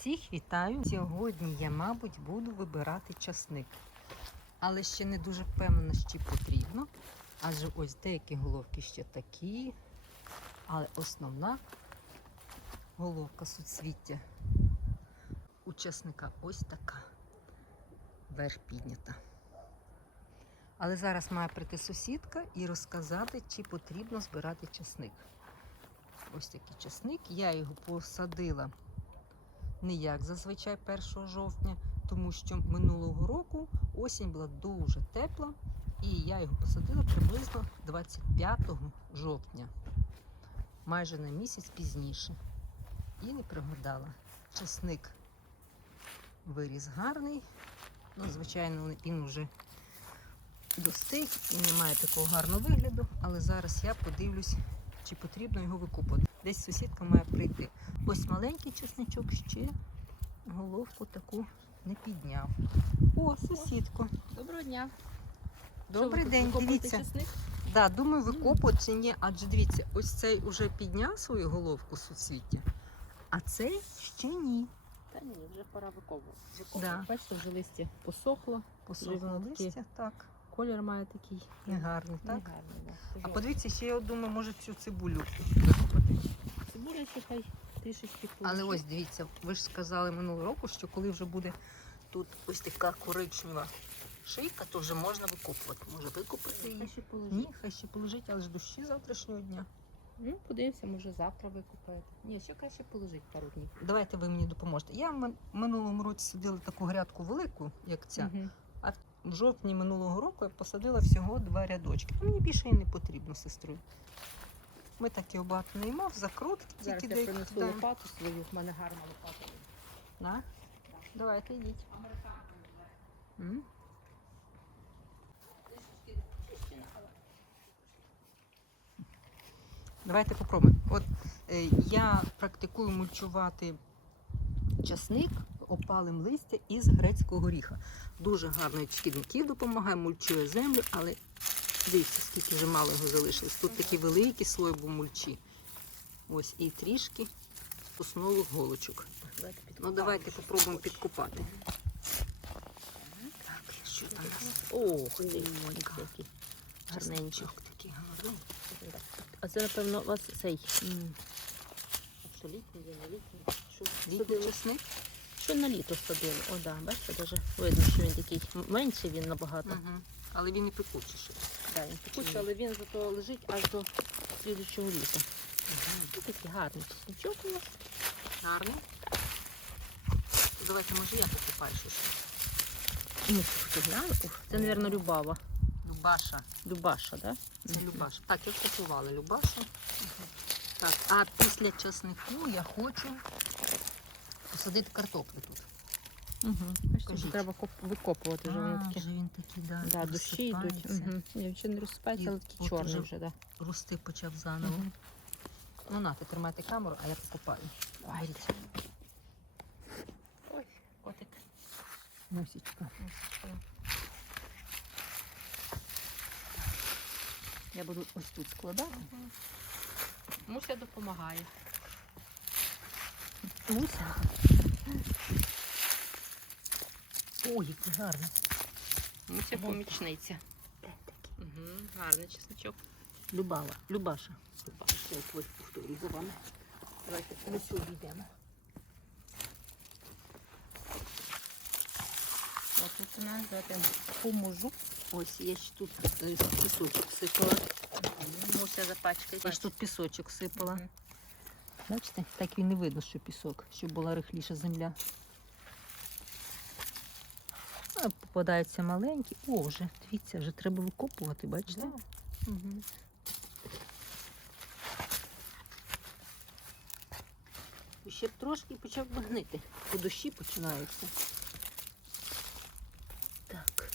Всіх вітаю! Сьогодні я, мабуть, буду вибирати часник. Але ще не дуже впевнена, що потрібно. Адже ось деякі головки ще такі. Але основна головка суцвіття у часника ось така. Верх піднята. Але зараз має прийти сусідка і розказати, чи потрібно збирати часник. Ось такий часник. Я його посадила не як зазвичай 1 жовтня, тому що минулого року осінь була дуже тепла, і я його посадила приблизно 25 жовтня, майже на місяць пізніше. І не пригадала. Часник виріс гарний. Ну, звичайно, він вже достиг і не має такого гарного вигляду, але зараз я подивлюсь, чи потрібно його викупати. Десь сусідка має прийти. Ось маленький чесничок ще головку таку не підняв. О, сусідко. Доброго дня. Добрий день, дивіться. Да, думаю, викопувати чи ні, адже дивіться, ось цей уже підняв свою головку суцвіття, а цей ще ні. Та ні, вже пора викопувати. Да. Бачите, вже листя посохло, Посохло листя, так. колір має такий Негарний, так? негарний, да. А подивіться, ще я думаю, може цю цибулю хай трішечки Але ось дивіться, ви ж сказали минулого року, що коли вже буде тут ось така коричнева шийка, то вже можна викопувати. Може викопати Хай її? ще полежить. Ні, хай ще полежить, але ж дощі завтрашнього дня. Ну, подивимося, може завтра викопаєте. Ні, ще краще полежить пару днів. Давайте ви мені допоможете. Я в минулому році садила таку грядку велику, як ця. Мгм. В жовтні минулого року я посадила всього два рядочки. Ну, Мені більше і не потрібно, сестрою. Ми так його багато не їмо, в закрутки Зараз тільки я деякі принесу кидаємо. лопату свою, в мене гарна лопата. Да? Давайте йдіть. М? Давайте попробуємо. От е, я практикую мульчувати часник опалим листя із грецького горіха. Дуже гарно від шкідників допомагає, мульчує землю, але дивіться, скільки вже мало його залишилось. Тут такий великий слой був мульчі. Ось і трішки основу голочок. Ну давайте попробуємо підкопати. Так, що там у нас? Ох, гарненький. Чесничок такий гарний. А це, напевно, у вас цей. Що літній є, не літній? Що Літній чесник. Що на літо садили? О, да, бачите, даже видно, що він такий менший він набагато. Мгм. Але він і пекучіший. Да, він пекучий, але він зато лежить аж до слідчого літа. Ось такий гарний чесничок у нас. Гарний. Давайте, може, я покупаю щось. Ну, Це, мабуть, Любава. Любаша. Любаша, так? Да? Це Любаша. Так, я купувала Любашу. Так, а після часнику я хочу посадити картоплю тут. Угу. Бачите, Кажіть. треба коп- викопувати вже вони А, такі. вже він такий, да, Да, дощі йдуть. розсипається. Угу. Ні, ще не розсипається, І але от чорний уже- вже, так. Рости почав заново. Мгм. Ну на, ти тримайте камеру, а я покупаю. Беріть. Ой, котик. Мусічка. Я буду ось тут складати. Муся допомагає. Муся. Ой, який гарний. Муся помічниця. Угу. Гарний чесничок. Любава, Любаша. Любаша, за вами. Давайте ми сюди йдемо. От тут у нас давайте поможу. Ось я ж тут е, пісочок сипала. Муся запачкає. Я ж тут пісочок сипала. Бачите, так він не видно, що пісок, щоб була рихліша земля. А, попадаються маленькі. О, вже, дивіться, вже треба викопувати, бачите? Да. Угу. Ще б трошки почав би гнити. По дощі починаються. Так.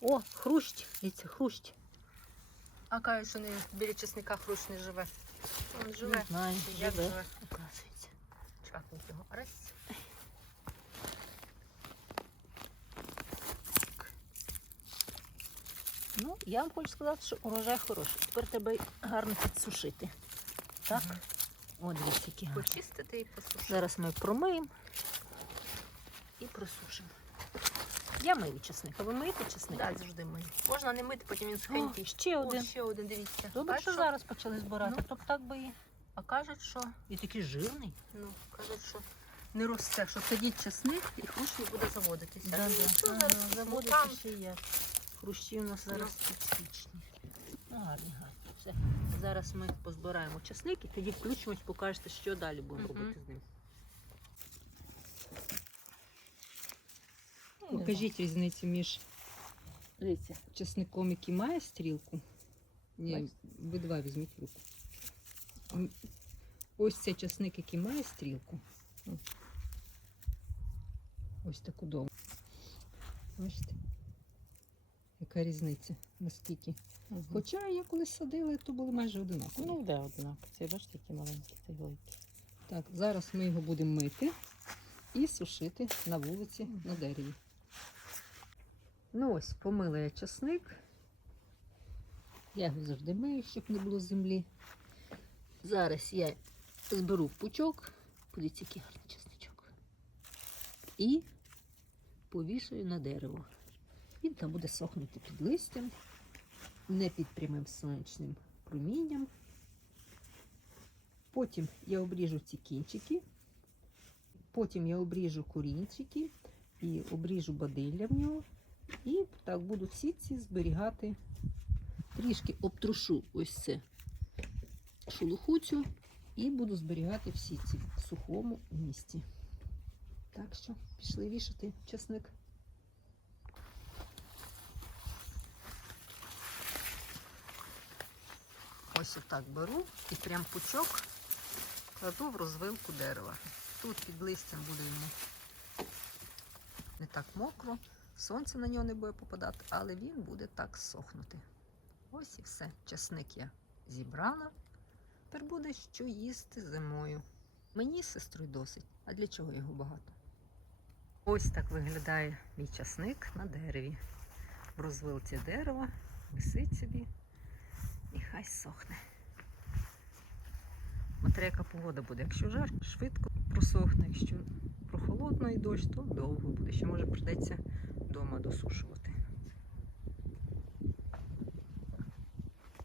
О, хрущ. Дивіться, хрущ. А кажуть, що не, біля чесника хрущ не живе. Він Не живе. знаю, Як живе, живе? оказується. Чакнуть його. Раз. Я вам хочу сказати, що урожай хороший. Тепер треба гарно підсушити. Так? О, дивіться. Почистити і посушити. Зараз ми промиємо і просушимо. Я мию чесник, а ви миєте чесник? Так, завжди ми. Можна не мити, потім він сухенький. О, ще О, один. ще один, дивіться. Добре, що зараз почали збирати, Ну. то б так би і. А кажуть, що І такий жирний. ну, кажуть, що не росте, що садіть часник і хрущ не буде заводитися. Да, да. Ага, заводиться ще є. Хрущі у нас зараз підсвічні. Ну, гарні, гарні. Все. Зараз ми позбираємо часник і тоді включимось, покажете, що далі будемо Мгм. робити з ним. Покажіть різницю між Дивіться. часником, який має стрілку. Ні, ви два візьміть в руку. Ось цей часник, який має стрілку. Ось таку довгу. Бачите? Яка різниця? Наскільки? Мгм. Хоча я колись садила, то були майже одинакові. Ну, де однаково. Це бачите, які маленькі, це великі. Так, зараз ми його будемо мити і сушити на вулиці на дереві. Ну ось, помила я часник. Я його завжди мию, щоб не було землі. Зараз я зберу пучок. Подивіться, який гарний чесничок. І повішаю на дерево. Він там буде сохнути під листям, не під прямим сонячним промінням. Потім я обріжу ці кінчики, потім я обріжу корінчики і обріжу бадилля в нього. І так буду всі ці зберігати. Трішки обтрушу ось це шелуху цю і буду зберігати всі ці в сухому місці. Так що пішли вішати чесник. Ось отак беру і прям пучок кладу в розвилку дерева. Тут під листям буде йому не так мокро, сонце на нього не буде попадати, але він буде так сохнути. Ось і все. Чесник я зібрала. Тепер буде що їсти зимою. Мені з сестрою досить. А для чого його багато? Ось так виглядає мій часник на дереві. В розвилці дерева висить собі і хай сохне. Смотри, яка погода буде. Якщо жарко, швидко просохне, якщо прохолодно і дощ, то довго буде. Ще може прийдеться вдома досушувати.